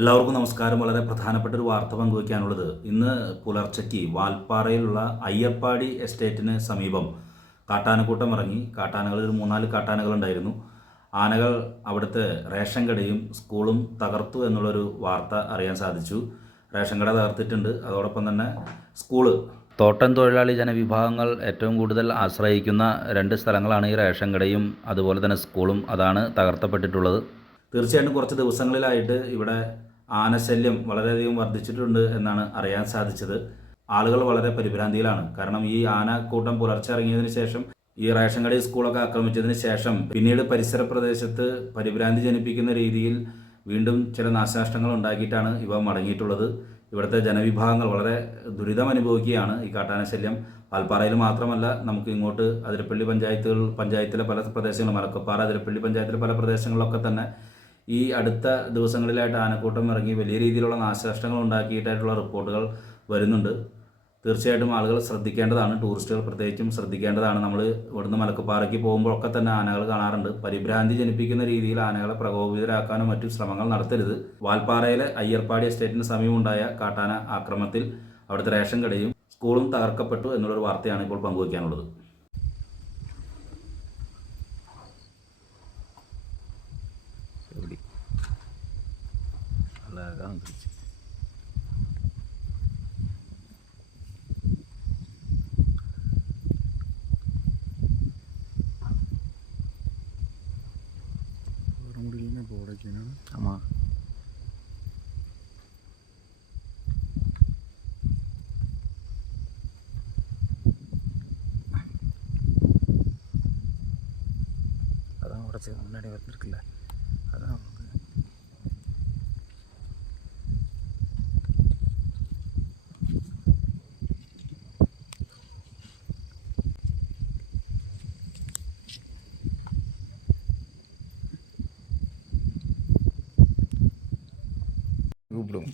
എല്ലാവർക്കും നമസ്കാരം. വളരെ പ്രധാനപ്പെട്ട ഒരു വാർത്ത പങ്കുവയ്ക്കാനുള്ളത്. ഇന്ന് പുലർച്ചയ്ക്ക് വാൽപ്പാറയിലുള്ള അയ്യപ്പാടി എസ്റ്റേറ്റിന് സമീപം കാട്ടാനക്കൂട്ടം ഇറങ്ങി. കാട്ടാനകളിൽ ഒരു മൂന്നാൽ കാട്ടാനകൾ ഉണ്ടായിരുന്നു. ആനകൾ അവിടുത്തെ റേഷൻ കടയും സ്കൂളും തകർത്തു എന്നുള്ളൊരു വാർത്ത അറിയാൻ സാധിച്ചു. റേഷൻ കട തകർത്തിട്ടുണ്ട്. അതോടൊപ്പം തന്നെ സ്കൂൾ. തോട്ടം തൊഴിലാളി ജനവിഭാഗങ്ങൾ ഏറ്റവും കൂടുതൽ ആശ്രയിക്കുന്ന രണ്ട് സ്ഥലങ്ങളാണ് ഈ റേഷൻ കടയും അതുപോലെ തന്നെ സ്കൂളും അതാണ് തകർത്തപ്പെട്ടിട്ടുള്ളത്. തീർച്ചയായിട്ടും കുറച്ച് ദിവസങ്ങളിലായിട്ട് ഇവിടെ ആനശല്യം വളരെയധികം വർദ്ധിച്ചിട്ടുണ്ട് എന്നാണ് അറിയാൻ സാധിച്ചത്. ആളുകൾ വളരെ പരിഭ്രാന്തിയിലാണ്. കാരണം ഈ ആനക്കൂട്ടം പുലർച്ചെ ഇറങ്ങിയതിന് ശേഷം ഈ റേഷൻ കടയിൽ സ്കൂളൊക്കെ ആക്രമിച്ചതിന് ശേഷം പിന്നീട് പരിസര പ്രദേശത്ത് പരിഭ്രാന്തി ജനിപ്പിക്കുന്ന രീതിയിൽ വീണ്ടും ചില നാശനഷ്ടങ്ങൾ ഉണ്ടാക്കിയിട്ടാണ് ഇവ മടങ്ങിയിട്ടുള്ളത്. ഇവിടുത്തെ ജനവിഭാഗങ്ങൾ വളരെ ദുരിതം അനുഭവിക്കുകയാണ് ഈ കാട്ടാനശല്യം. പാൽപ്പാറയിൽ മാത്രമല്ല നമുക്ക് ഇങ്ങോട്ട് അതിരപ്പള്ളി പഞ്ചായത്തുകൾ പഞ്ചായത്തിലെ പല പ്രദേശങ്ങളും മലക്കപ്പാറ അതിരപ്പള്ളി പഞ്ചായത്തിലെ പല പ്രദേശങ്ങളിലൊക്കെ തന്നെ ഈ അടുത്ത ദിവസങ്ങളിലായിട്ട് ആനക്കൂട്ടം ഇറങ്ങി വലിയ രീതിയിലുള്ള നാശനഷ്ടങ്ങൾ ഉണ്ടാക്കിയിട്ടായിട്ടുള്ള റിപ്പോർട്ടുകൾ വരുന്നുണ്ട്. തീർച്ചയായിട്ടും ആളുകൾ ശ്രദ്ധിക്കേണ്ടതാണ് ടൂറിസ്റ്റുകൾ പ്രത്യേകിച്ചും ശ്രദ്ധിക്കേണ്ടതാണ്. നമ്മൾ ഇവിടുന്ന് മലക്കപ്പാറയ്ക്ക് പോകുമ്പോഴൊക്കെ തന്നെ ആനകൾ കാണാറുണ്ട്. പരിഭ്രാന്തി ജനിപ്പിക്കുന്ന രീതിയിൽ ആനകളെ പ്രകോപിതരാക്കാനും മറ്റു ശ്രമങ്ങൾ നടത്തരുത്. വാൽപ്പാറയിലെ അയ്യർപ്പാടി എസ്റ്റേറ്റിന് സമീപമുണ്ടായ കാട്ടാന ആക്രമത്തിൽ അവിടുത്തെ റേഷൻ കടയും സ്കൂളും തകർക്കപ്പെട്ടു എന്നുള്ളൊരു വാർത്തയാണ് ഇപ്പോൾ പങ്കുവയ്ക്കാനുള്ളത് அழகாக வந்துருச்சு. வர முடியலன்னு இப்போ உடைக்கணும். ஆமாம் அதான் உடச்சது முன்னாடி வந்துருக்குல்ல. Bruno.